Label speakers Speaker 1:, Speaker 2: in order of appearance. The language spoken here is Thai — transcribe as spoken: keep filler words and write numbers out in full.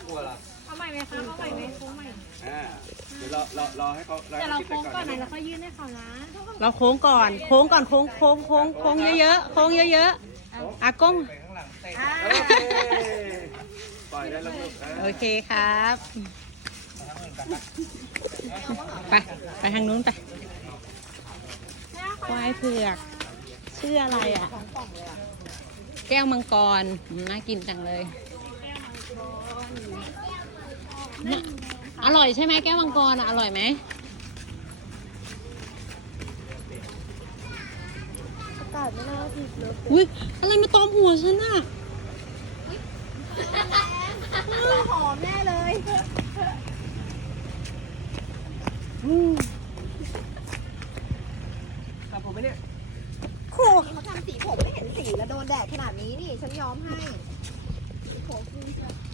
Speaker 1: กลัวล่ะ
Speaker 2: เอาใหม่ไหมคะเอาใหม่ไหมโค้งใหม่
Speaker 1: อ่าเดี๋ยวรอรอรอให้เขา
Speaker 2: แต่เราโค้งก่อนหน่อยแล้วก็ยื่นให้เขานะ
Speaker 3: เราโค้งก่อนโค้งก่อนโค้งโค้งโค้งโค้งเยอะๆโค้งเยอะๆอาก้ม
Speaker 1: ปล่อยได้แล้วลูก
Speaker 3: โอเคครับไปไปทางนู้นไปควายเผือกชื่ออะไรอ่ะแก้วมังกรน่ากินจังเลยอร่อยใช่ไหมแก้วมังกรอร่อยไหม
Speaker 2: อากาศไม่น่าผิดเลย
Speaker 3: อุ้ยอะไรมาตอมหัวฉันอ่ะ
Speaker 2: หอมแน่เลย
Speaker 1: ตัดผมไหมเนี่ย
Speaker 2: ขู่เขาทำสีผมไม่เห็นสีแล้วโดนแดดขนาดนี้นี่ฉันยอมให้โขกู